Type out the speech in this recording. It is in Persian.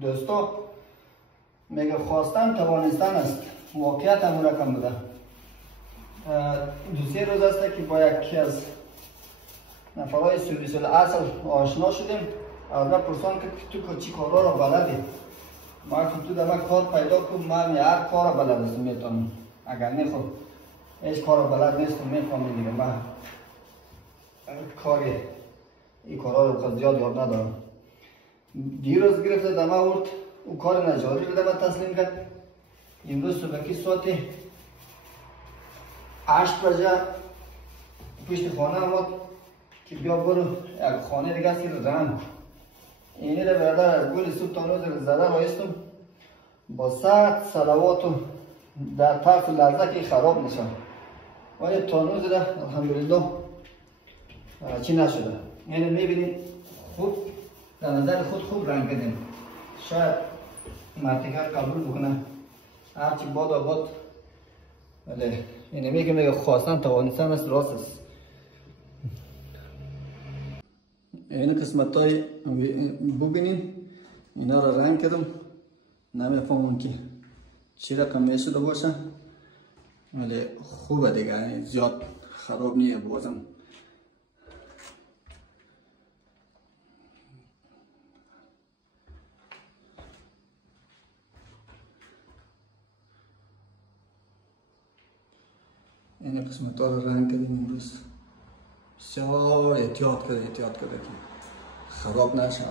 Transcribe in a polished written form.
دوستا میگه خواستن توانستن است. واقعیت هم رقم بوده. دو سه روز است که با یکی از نفرهای سرویس الاصل آشنا شدیم. از من پرسان که تو چی کارا را بلدی؟ ما که تو در کار پیدا کنم، من هر کار را بلد است میتونم. اگر میخوام هیچ کار را بلد نیستم میفهمی دیگه. من کاری این کارا رو خود زیاد یاد ندارم. دیروز گرفته در من آورد او کار نجاری رو در من تسلیم کرد. امروز صبحی ساعت 8 بجه پشت خانه آمد که بیا برو یک خانه دیگه است که رو زن اینی رو برادر از گل صبح تا روز زده رایستم با سخت صلوات و در طرف لحظه که خراب نشد ولی تا روز را الحمدلله چی نشده. یعنی میبینید خوب در نظر خود خوب رنگ بدیم. شاید مرتکر قبول بکنه هرچی باد آباد ولی اینه میگه خواستن توانستن است راست است. این قسمت های ببینید اینا را رنگ کردم. نمیفهمم که چی رقم میشده باشه ولی خوبه دیگه زیاد خراب نیه بازم. این قسمت ها رو رنگ کردیم امروز. بسیار احتیاط کرده که خراب نشه.